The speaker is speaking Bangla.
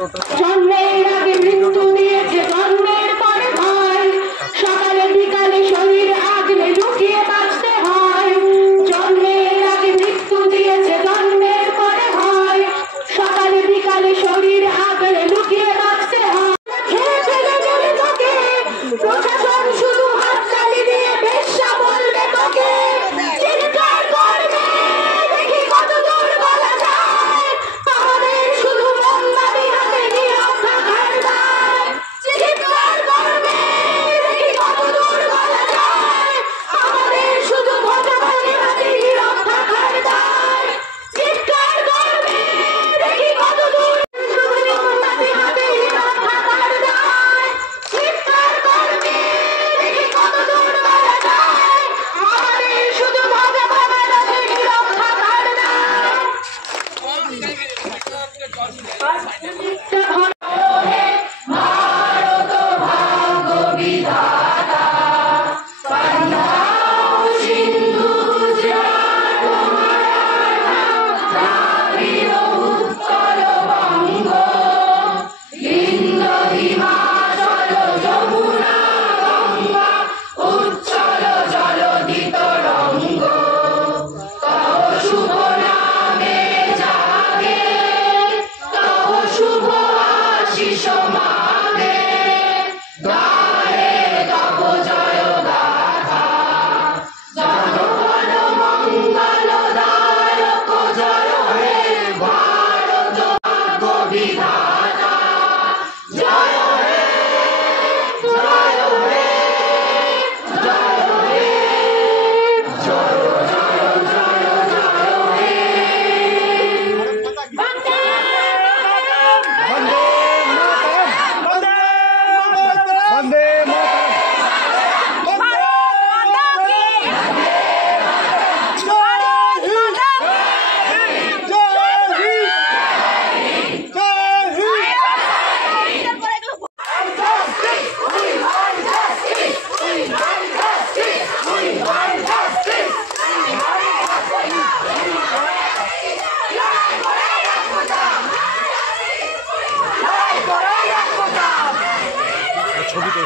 জন্মের আগে মৃত্যু দিয়েছে, জন্মের পরে ভয়, সকালে বিকালে শরীর আগলে লুকিয়ে বাঁচতে হয়। জন্মের আগে মৃত্যু দিয়েছে, জন্মের পরে ভয়, সকালে বিকালে শরীর আগলে লুকিয়ে বাঁচতে হয়। খেয়ে ফেলে গেলে তোকে প্রশাসন শুধু হাততালি দিয়ে বেশ্যা বলবে তোকে, চিৎকার করবে দেখি কত দূর বলা যায়, আমাদের শুধু মোমবাতি হাতে নীরব থাকার দায়। চিৎকার করবে দেখি কত দূর বলা যায়, আমাদের শুধু ভোটাবাজি হাতে নীরব থাকার দায়। চিৎকার করবে দেখি কত দূর, শুধু মোমবাতি হাতে নীরব থাকার দায়। চিৎকার করবে দেখি কত দূর বলা যায়, আমাদের শুধু ভোটাবাজি হাতে নীরব থাকার দায়। ভারত ভাগ্য বিধাতা, পাঞ্জাব সিন্ধু গুজরাট মারাঠা দ্রাবিড় উৎকল বঙ্গ, বিন্দ হিমাচল যমুনা গঙ্গা উচ্ছল জলধি তরঙ্গ, তব শুভ নামে জাগে, তব শুভ আশিস মাগে, গায়ে তব জয় গাথা, জনগণ মঙ্গলদায়ক জয় হে ভারত ভাগ্য বিধাতা, জয় হে জয় হে জয় হে জয় জয় জয় জয় হে। বন্দে वंदे ছবি তো